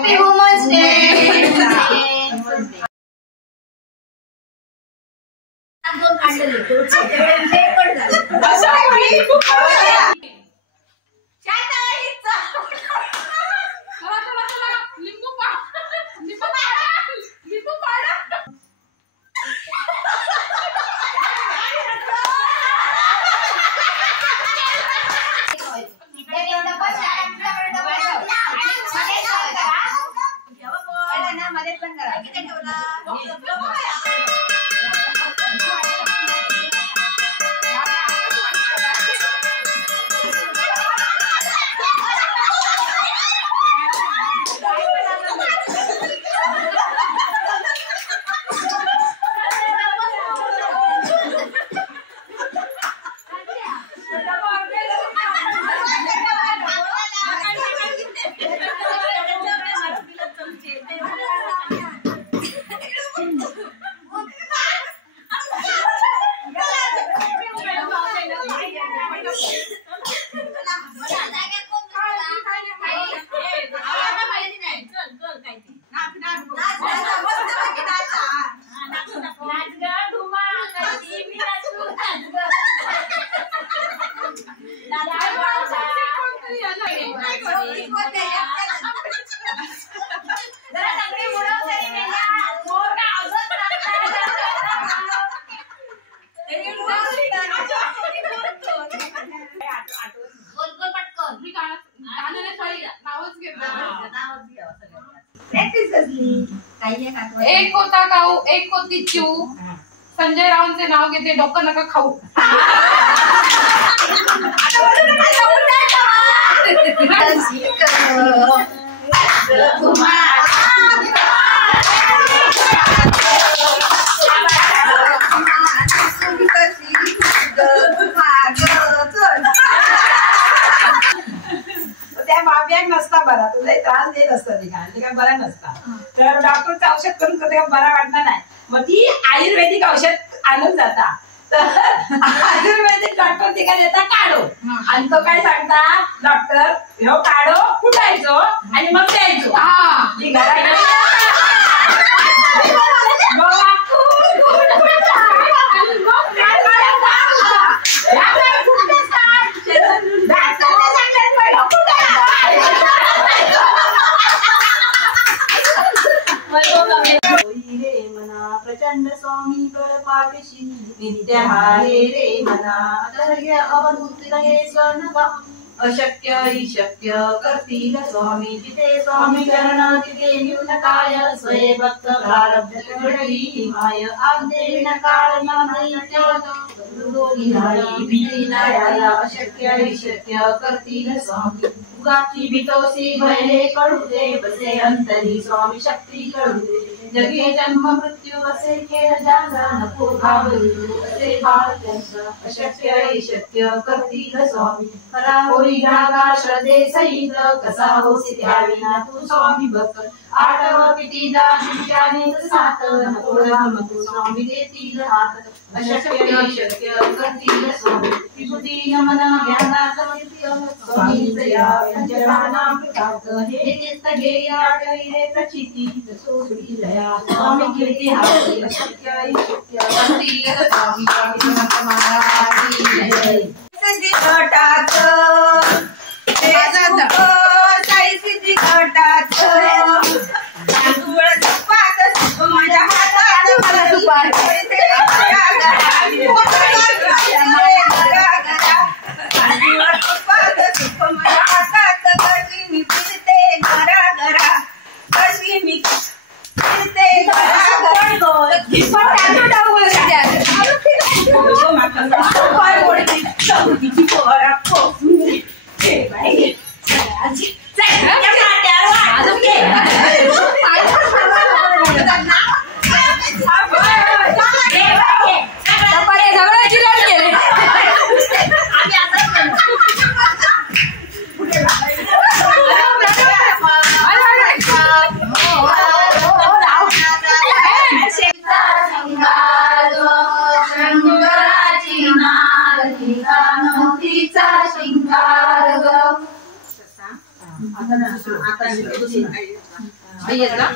Happy women's day. दोन काढले मध्ये पण करा एक होता खाऊ एक होती चिऊ संजय रावांचे नाव घेते डोकं नका खाऊ त्या माव्याक नसता बरा तुला त्रास देत असता ते काय बरा नसता तर डॉक्टरचं औषध करून कधी बरा वाटणार नाही मग ती आयुर्वेदिक औषध आणून जाता तर आयुर्वेदिक डॉक्टर ती काय देता काढो आणि तो काय सांगता डॉक्टर ह्यो काढो फुटायचो आणि मग द्यायचो प्रचंड स्वामी बळ पाठशी नित्य हारे रे मना अतर्य अवधूत रहे स्वर्णका अशक्य हि शक्य करतील स्वामी जिथे स्वामी चरण तिथे न्यूनकाय स्वये भक्त प्रारब्ध घडली माय आज्ञेन काळ नाहीत्य अशक्य हि शक्य करतील स्वामी उगाची भीतोसी भये कळुदे बसे अंतरी स्वामी शक्ती कळुदे जगे जन्म मृत्यू असे खेळ जाला नको घाबरू असे बाळ त्यांचं अशक्य हि शक्य करतील स्वामी खरा होई जागा श्रद्धे सहित कसा होसी त्याविना तू स्वामी भक्त आठव किती दाने सात नको नको स्वामी देतील हात अशक्य हि शक्य करतील स्वामी विभूती नमन ज्ञानात स्वामींच या पंचप्राणां प्रकाश हे चित्त घेई आठविरे प्रचिती सोडी लया स्वामी कीर्ती हाती अशक्य हि शक्य करतील स्वामी स्वामी समर्थ महाराज की जय सिद्धी घटात साई सिद्धी घटात माझ्या हातात मला सुपारी आता येत ना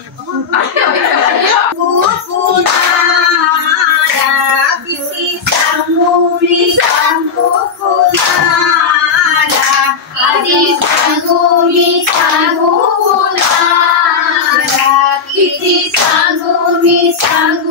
किती सांगू मी सांगू कुणाला आधी सांगू मी सांगू कुणाला किती सांगू मी सांगू